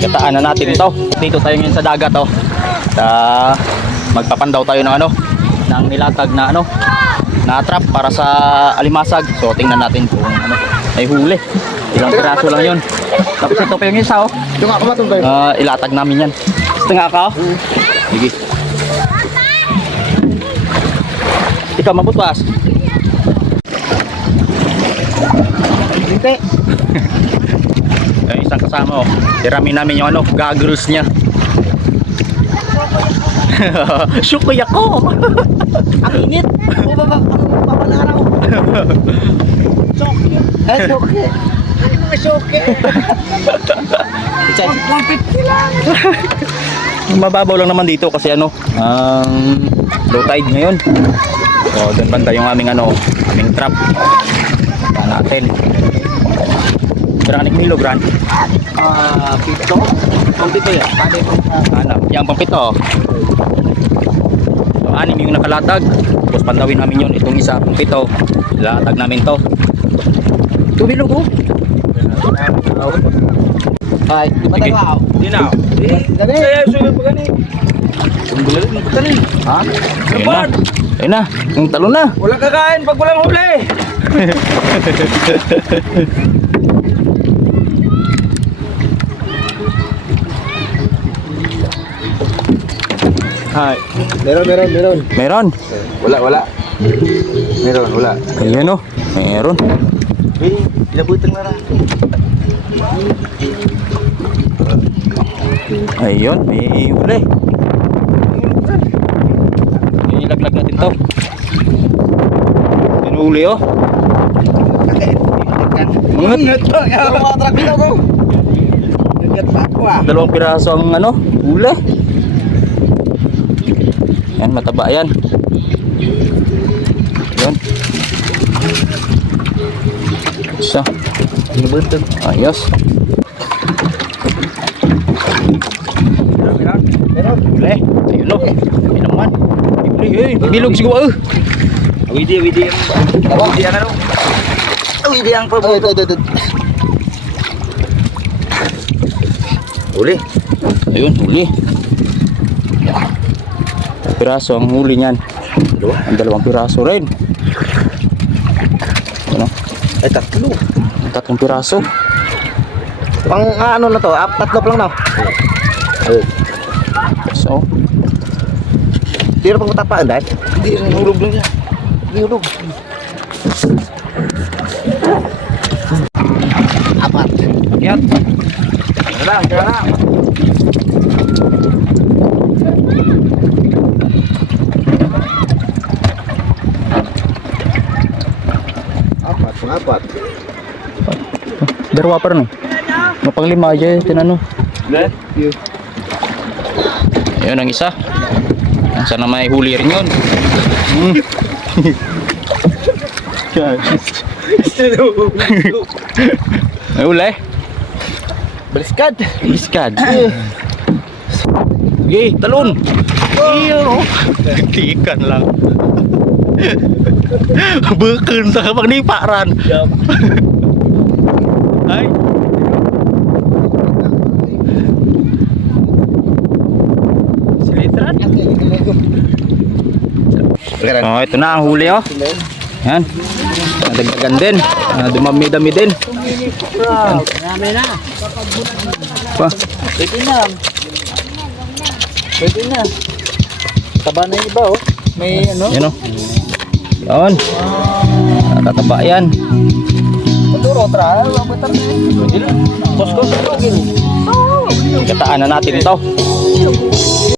Kataan na natin ito. Dito tayo ngayon sa dagat oh. Magpapandaw tayo ng ng nilatag na na trap para sa alimasag. So tingnan natin kung ay huli. Ilang piraso lang 'yon. Tapos ito pa yung isa oh. Yung ako matumbay. Ilatag namin 'yan. Gusto nga ka oh. Sige. Ikaw mabutwas. Hindi. Yung isang kasama oh. Tirami namin yung goggles niya. Shukoy ako. Ang init. Papanaraw. Soke. Soke. Ano mga soke? 150 lang. Mababaw lang naman dito kasi low tide ngayon. So doon banda yung aming aming trap. Para natin. Berapa kilogram? Pito. Pampito yan. Yang pampito. So, 6 yung nakalatag. Tapos pandawin namin yun. Itong isa pampito. Latag namin to. Tumilog oh. Ay, di ba tayo? Di na. Dali. Saya sulit pa gani. Sumbulan mo tali. Ha? Lapan. Ayun na. Yung talon na. Wala kakain pag walang huli. Hi. Meron. Meron. Wala. Meron, wala. Ayun oh. Meron. Ilabutang na ra. Ayun. May huli. Ilaglag natin to. Yung huli oh. Ngat to. Yung mga truck dito ko. Ngat pa ako ah. 2 piraso ang huli. Yan, mataba yan. Yun. Isa. Ayos. Meron. Huli. Ayun o. Kami naman. Huli. Bilog siguro. Widi ang ano? Widi ang Oh, ito. Huli. Ayun, huli. Piraso ang huli niyan. Ang 2 piraso rin. Ano? Ay, 3. 3 piraso. Pang ano na to? 3 lang na. So, Tiro pang matapaan dahil. Hindi, hulog lang siya. Hindi ulog. 4. Yan. Kaya lang. Apat. darwa pa rin. Mapang 5 aja tinano. Ayun ang isa. Sana may huli rin yun. May huli. Baliskad. Iskad. Sige, talon. Iyo. Tikan lang. Beken sa pagniparan. Ay. Silitran. Oh, ito na ang huli oh. Yan. Nadagdagan din. Dumami-dami din. Marami na. Pa. Pwede na. Taba na yung iba oh. May ano? Yan oh. Yan. Tataba yan. Maturo tra. Pwede na. Kosko. Kataan na natin ito.